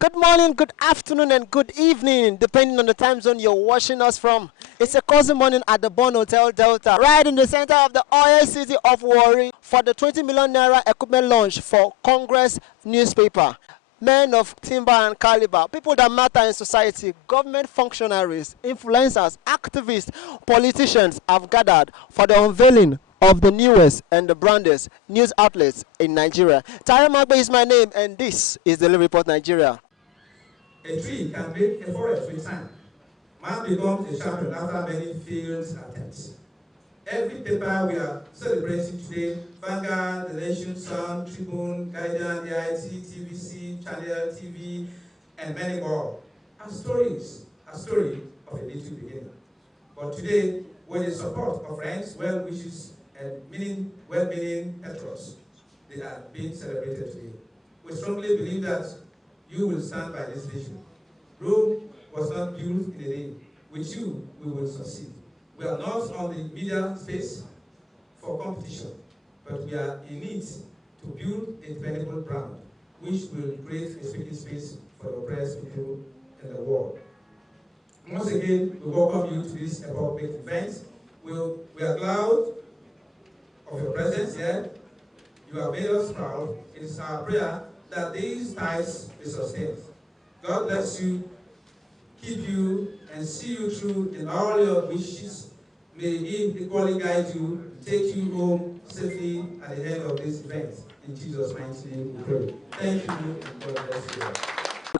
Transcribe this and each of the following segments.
Good morning, good afternoon, and good evening, depending on the time zone you're watching us from. It's a cozy morning at the Bon Hotel Delta, right in the center of the oil city of Warri, for the 20 million naira equipment launch for Congress newspaper. Men of timber and caliber, people that matter in society, government functionaries, influencers, activists, politicians have gathered for the unveiling of the newest and the brandest news outlets in Nigeria. Tara Magbe is my name, and this is the Daily Report Nigeria. A tree can make a forest with time. Man becomes a champion after many failed attempts. Every paper we are celebrating today, Vanguard, The Nation, Sun, Tribune, Guardian, AIT, TVC, Channel TV, and many more, are stories, a story of a little beginner. But today, with the support of friends, well-wishers, and well-meaning heteros, they are being celebrated today. We strongly believe that you will stand by this vision. Rome was not built in a day. With you, we will succeed. We are not on the media space for competition, but we are in it to build a dependable brand, which will create a speaking space for the oppressed people in the world. Once again, we welcome you to this epoch-making event. We are glad of your presence here. You have made us proud. It is our prayer that these ties be sustained. God bless you, keep you, and see you through in all your wishes. May He equally guide you, take you home safely at the end of this event. In Jesus' mighty name we pray. Thank you, and God bless you.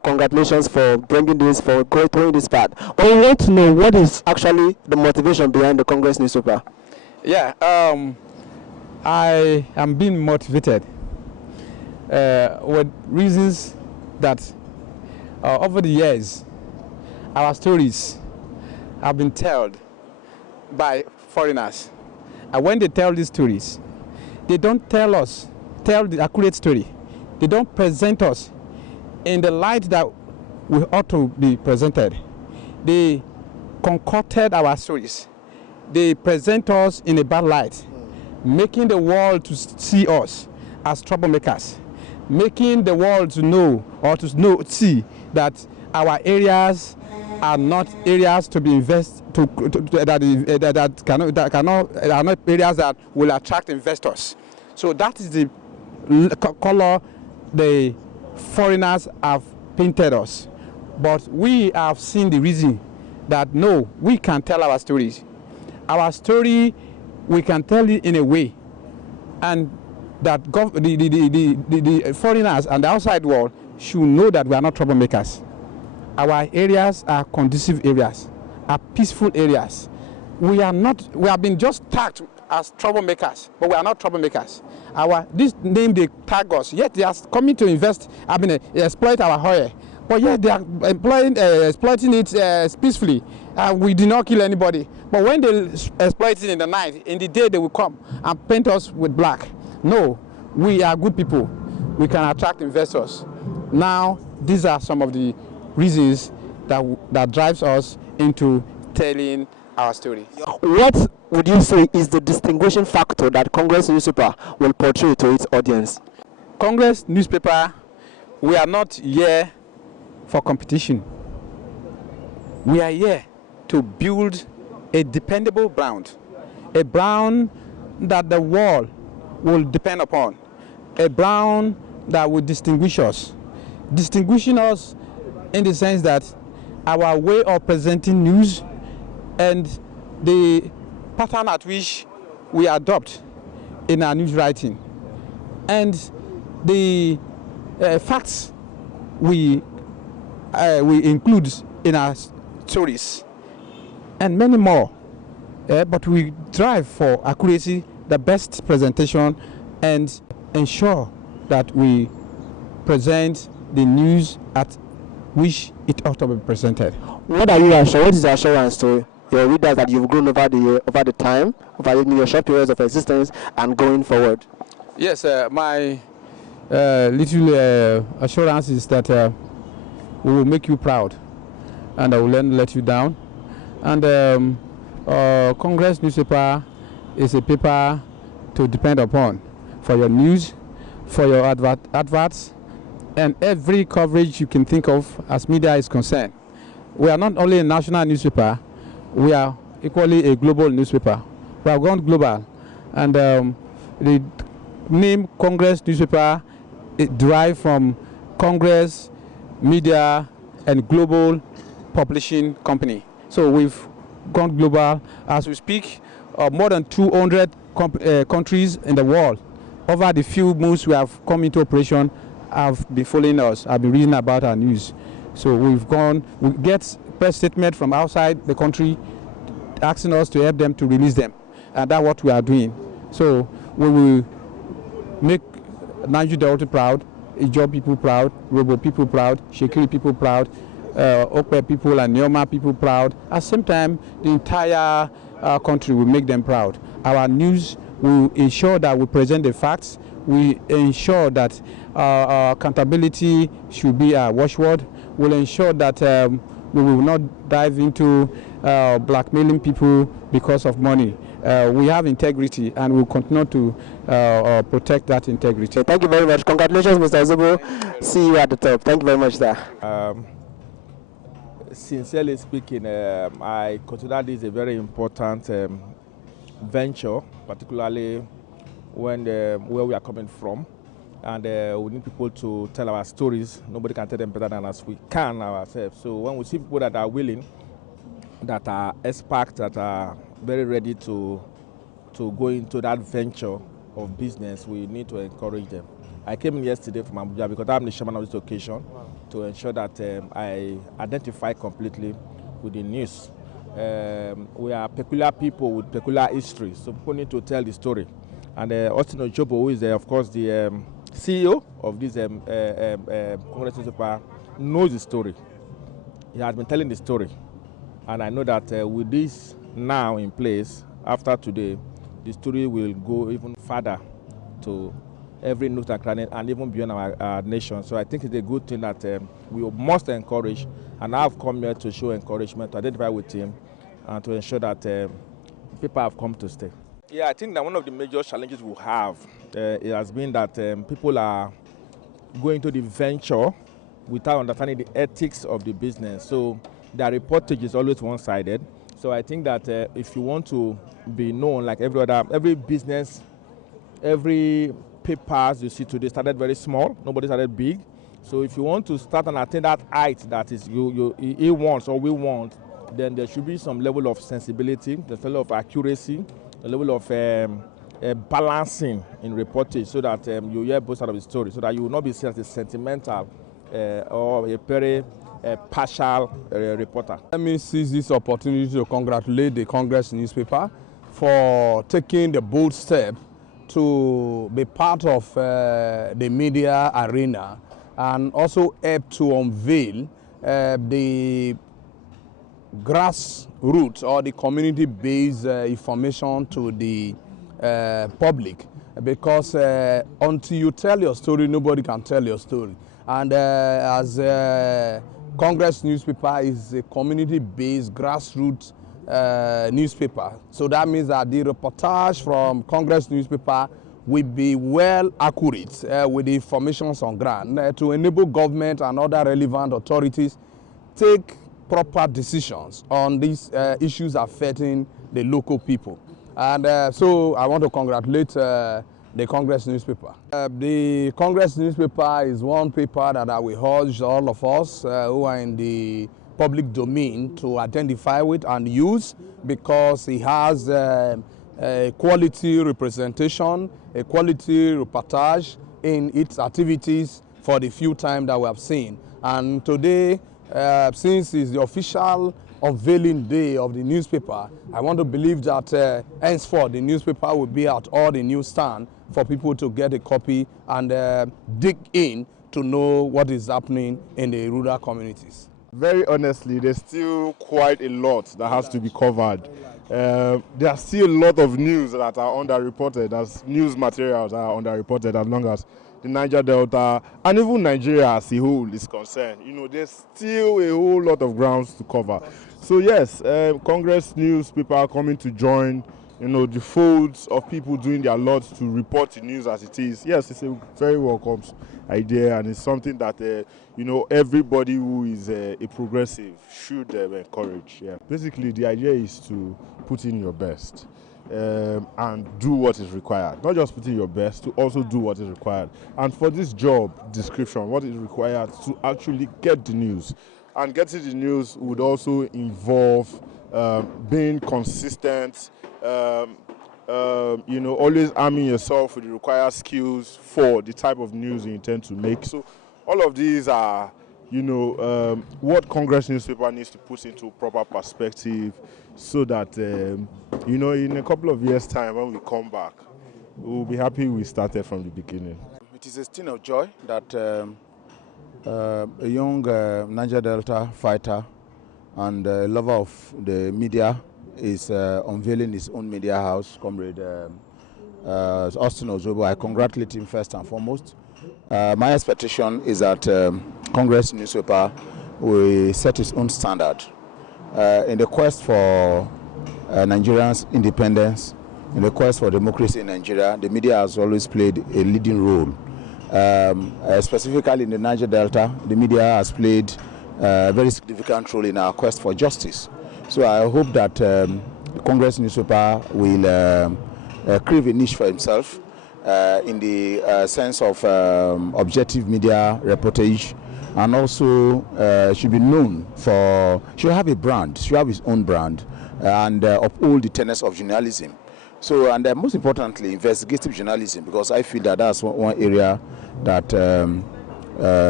Congratulations for bringing this, for throwing this part. But we want to know what is actually the motivation behind the Congress newspaper. Yeah, I am being motivated with reasons that over the years, our stories have been told by foreigners. And when they tell these stories, they don't tell the accurate story. They don't present us in the light that we ought to be presented. They concocted our stories. They present us in a bad light, making the world to see us as troublemakers, making the world to know or see that our areas are not areas to be are not areas that will attract investors. So that is the color the foreigners have painted us. But we have seen the reason that no, we can tell our stories. Our story, we can tell it in a way, and that the foreigners and the outside world should know that we are not troublemakers. Our areas are conducive areas, are peaceful areas. We have been just tagged as troublemakers, but we are not troublemakers. This name they tag us, yet they are coming to invest, exploit our oil, but yet they are exploiting it peacefully. We did not kill anybody, but when they exploit it in the night, in the day they will come and paint us with black. No, we are good people. We can attract investors. Now, these are some of the reasons that drives us into telling our story. What would you say is the distinguishing factor that Congress newspaper will portray to its audience? Congress newspaper, we are not here for competition. We are here to build a dependable brand, a brand that the world will depend upon, a brand that will distinguish us. Distinguishing us in the sense that our way of presenting news and the pattern at which we adopt in our news writing and the facts we include in our stories and many more. But we strive for accuracy, the best presentation, and ensure that we present the news at which it ought to be presented. What is the assurance to your readers that you've grown over the time, over your short periods of existence and going forward? Yes, my little assurance is that we will make you proud, and I will not let you down. And Congress newspaper is a paper to depend upon for your news, for your adverts, and every coverage you can think of as media is concerned. We are not only a national newspaper, we are equally a global newspaper. We have gone global, and the name Congress newspaper is derived from Congress Media and Global Publishing Company. So we've gone global. As we speak, more than 200 countries in the world, over the few months we have come into operation, have been following us, have been reading about our news. So we get press statement from outside the country asking us to help them to release them, and that's what we are doing. So we will make Nigeria Delta proud, Ijaw people proud, Robo people proud, Shekiri people proud, Okpe people and Nyoma people proud. At the same time, the entire country will make them proud. Our news will ensure that we present the facts. We ensure that accountability should be a watchword. We'll ensure that we will not dive into blackmailing people because of money. We have integrity, and we'll continue to protect that integrity. Thank you very much. Congratulations, Mr. Zobo. See you at the top. Thank you very much, sir. Sincerely speaking, I consider this a very important venture, particularly when where we are coming from, and we need people to tell our stories. Nobody can tell them better than us. We can ourselves. So when we see people that are willing, that are experts, that are very ready to go into that venture of business, we need to encourage them. I came in yesterday from Abuja because I'm the chairman of this occasion to ensure that I identify completely with the news. We are peculiar people with peculiar history, so people need to tell the story. And Austin Ojobo, who is of course the CEO of this Congress newspaper, knows the story. He has been telling the story. And I know that with this now in place, after today, the story will go even further to every nook and cranny and even beyond our nation. So I think it's a good thing that we must encourage, and I've come here to show encouragement, to identify with him, and to ensure that people have come to stay. Yeah, I think that one of the major challenges we have it has been that people are going to the venture without understanding the ethics of the business. So their reportage is always one-sided. So I think that if you want to be known like every business, every papers you see today started very small. Nobody started big. So if you want to start and attain that height that is he wants or we want, then there should be some level of sensibility, the level of accuracy, a level of balancing in reportage, so that you hear both sides of the story, so that you will not be seen as a sentimental or a very partial reporter. Let me seize this opportunity to congratulate the Congress newspaper for taking the bold step to be part of the media arena, and also help to unveil the grassroots or the community-based information to the public, because until you tell your story, nobody can tell your story. And as Congress newspaper is a community-based grassroots newspaper, so that means that the reportage from Congress newspaper will be well accurate with the information on ground to enable government and other relevant authorities take proper decisions on these issues affecting the local people. And so I want to congratulate the Congress newspaper. The Congress newspaper is one paper that I will urge all of us who are in the public domain to identify with and use, because it has a quality representation, a quality reportage in its activities for the few time that we have seen. And today, since it's the official unveiling day of the newspaper, I want to believe that henceforth the newspaper will be at all the newsstands for people to get a copy and dig in to know what is happening in the rural communities. Very honestly, there's still quite a lot that has to be covered. There are still a lot of news that are underreported, as news materials are underreported, as long as the Niger Delta and even Nigeria as a whole is concerned. You know, there's still a whole lot of grounds to cover. So yes, Congress newspaper coming to join the folds of people doing their lot to report the news as it is. Yes, it's a very welcome idea, and it's something that everybody who is a progressive should encourage. Yeah, basically the idea is to put in your best and do what is required. Not just put in your best, to also do what is required. And for this job description, what is required to actually get the news. And getting the news would also involve being consistent, always arming yourself with the required skills for the type of news you intend to make. So all of these are, what Congress newspaper needs to put into proper perspective so that, in a couple of years' time when we come back, we'll be happy we started from the beginning. It is a thing of joy that a young Niger Delta fighter and lover of the media is unveiling his own media house, Comrade Austin Ozobo. I congratulate him first and foremost. My expectation is that Congress newspaper will set its own standard in the quest for Nigerians' independence, in the quest for democracy in Nigeria. The media has always played a leading role. Specifically in the Niger Delta, the media has played a very significant role in our quest for justice. So I hope that the Congress newspaper will crave a niche for himself in the sense of objective media reportage, and also should be known for, should have a brand, should have his own brand, and uphold the tenets of journalism. So, and most importantly, investigative journalism, because I feel that that's one area that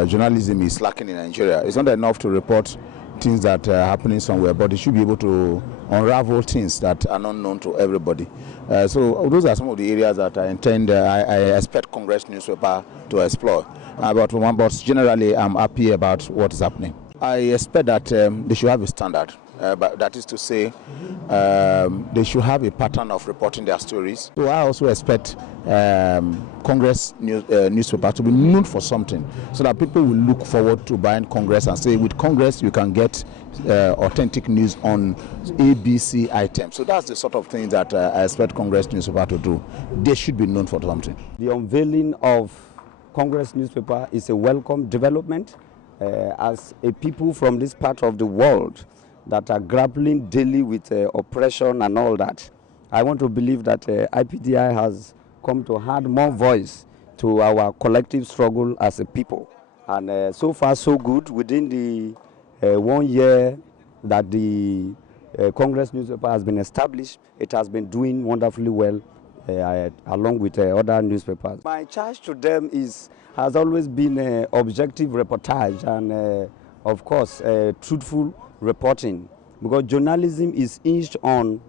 journalism is lacking in Nigeria. It's not enough to report things that are happening somewhere, but it should be able to unravel things that are not known to everybody. So those are some of the areas that I intend, I expect Congress newspaper to explore. But generally, I'm happy about what is happening. I expect that they should have a standard. But that is to say, they should have a pattern of reporting their stories. So I also expect Congress newspaper to be known for something, so that people will look forward to buying Congress and say, with Congress you can get authentic news on ABC items. So that's the sort of thing that I expect Congress newspaper to do. They should be known for something. The unveiling of Congress newspaper is a welcome development as a people from this part of the world that are grappling daily with oppression and all that. I want to believe that IPDI has come to add more voice to our collective struggle as a people. And so far so good. Within the 1 year that the Congress newspaper has been established, it has been doing wonderfully well along with other newspapers. My charge to them has always been objective reportage and of course truthful reporting, because journalism is hinged on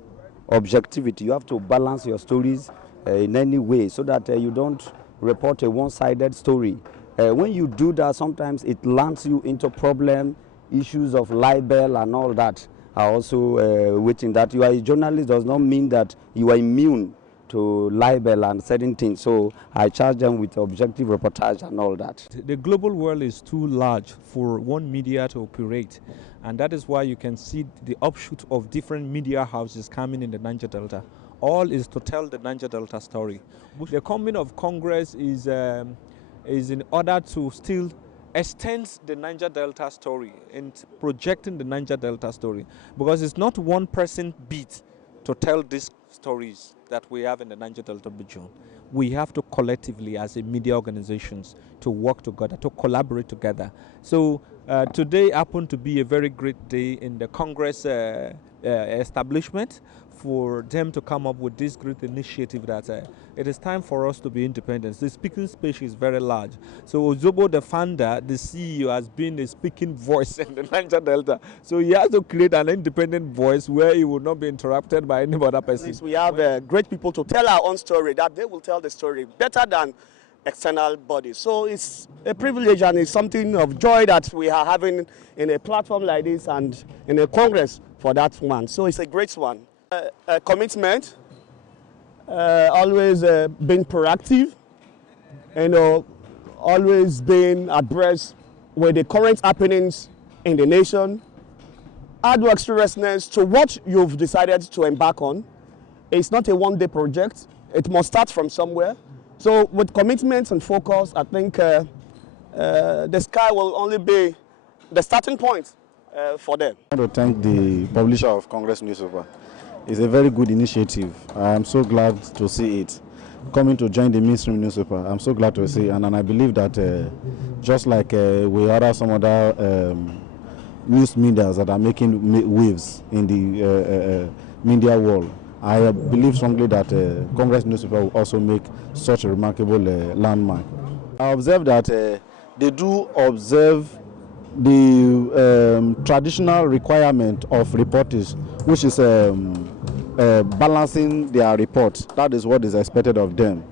objectivity. You have to balance your stories in any way so that you don't report a one-sided story. When you do that, sometimes it lands you into problem, issues of libel and all that are also waiting. That you are a journalist does not mean that you are immune to libel and certain things. So I charge them with objective reportage and all that. The global world is too large for one media to operate, and that is why you can see the offshoot of different media houses coming in the Niger Delta. All is to tell the Niger Delta story. The coming of Congress is in order to still extend the Niger Delta story and projecting the Niger Delta story, because it's not one person beat to tell these stories that we have in the Niger Delta region. We have to collectively, as a media organizations, to work together, to collaborate together. So today happened to be a very great day in the Congress establishment for them to come up with this great initiative that it is time for us to be independent. The speaking space is very large. So Ozobo, the founder, the CEO, has been a speaking voice in the Niger Delta. So he has to create an independent voice where he will not be interrupted by any other person. We have great people to tell our own story, that they will tell the story better than external bodies. So it's a privilege and it's something of joy that we are having in a platform like this and in a Congress for that one. So it's a great one. A commitment, always being proactive, always being abreast with the current happenings in the nation, hard work, seriousness to what you've decided to embark on, It's not a one-day project. It must start from somewhere. So with commitment and focus, I think the sky will only be the starting point for them. I want to thank the publisher of Congress newspaper. It's a very good initiative. I am so glad to see it coming to join the mainstream newspaper. I'm so glad to see, and I believe that just like we other some other news medias that are making waves in the media world, I believe strongly that Congress newspaper will also make such a remarkable landmark. I observe that they do observe the traditional requirement of reporters, which is balancing their report. That is what is expected of them.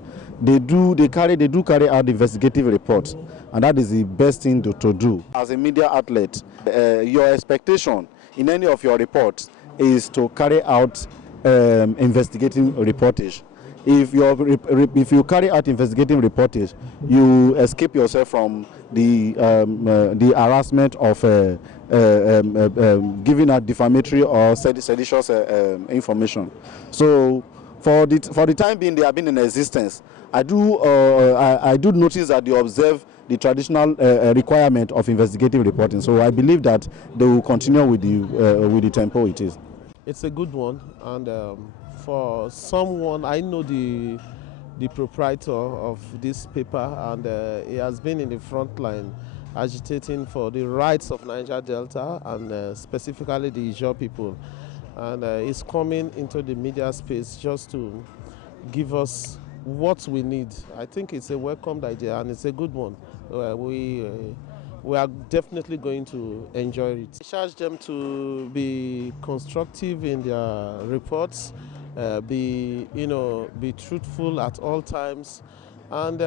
They do carry out investigative reports, and that is the best thing to do. As a media outlet, your expectation in any of your reports is to carry out investigating reportage. If you carry out investigating reportage, you escape yourself from the harassment of giving out defamatory or seditious information. So for the time being they have been in existence, I do notice that they observe the traditional requirement of investigative reporting. So I believe that they will continue with the tempo it is. It's a good one, and for someone, I know the proprietor of this paper, and he has been in the front line agitating for the rights of Niger Delta and specifically the Ijaw people. And he's coming into the media space just to give us what we need. I think it's a welcomed idea and it's a good one. We are definitely going to enjoy it. I charge them to be constructive in their reports, be truthful at all times, and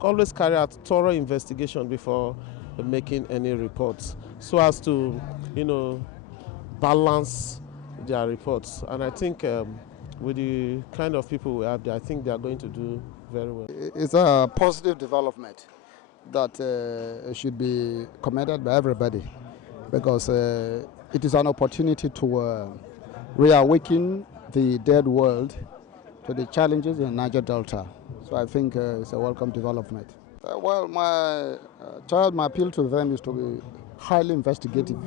always carry out thorough investigation before making any reports, so as to balance their reports. And I think with the kind of people we have there, I think they are going to do very well. It's a positive development that should be commended by everybody, because it is an opportunity to reawaken the dead world to the challenges in Niger Delta. So I think it's a welcome development. Well, my appeal to them is to be highly investigative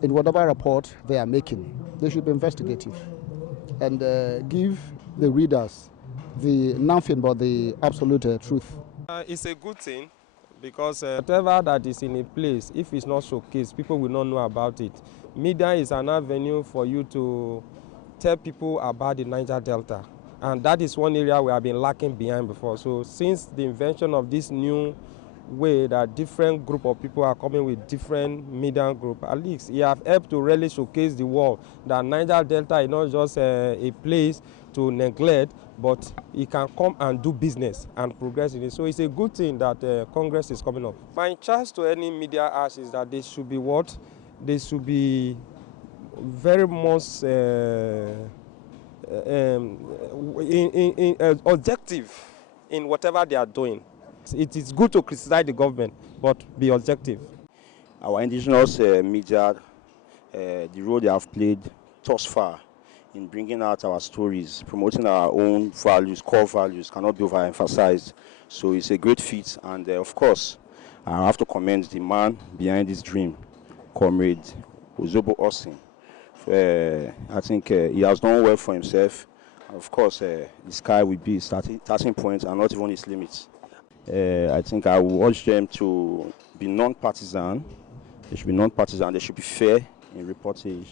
in whatever report they are making. They should be investigative and give the readers the nothing but the absolute truth. It's a good thing, because whatever that is in a place, if it's not showcased, people will not know about it. Media is an avenue for you to tell people about the Niger Delta, and that is one area we have been lacking behind before. So since the invention of this new way that different group of people are coming with different media group, at least it have helped to really showcase the world that Niger Delta is not just a place to neglect, but it can come and do business and progress in it. So it's a good thing that Congress is coming up. My charge to any media house is that they should be what? They should be very much objective in whatever they are doing. It is good to criticize the government, but be objective. Our indigenous media, the role they have played thus far in bringing out our stories, promoting our own values, core values, cannot be overemphasized. So it's a great feat, and of course, I have to commend the man behind this dream, Comrade Ozobo Osin. I think he has done well for himself. Of course, the sky will be starting point and not even its limits. I think I will urge them to be non-partisan. They should be non-partisan. They should be fair in reportage.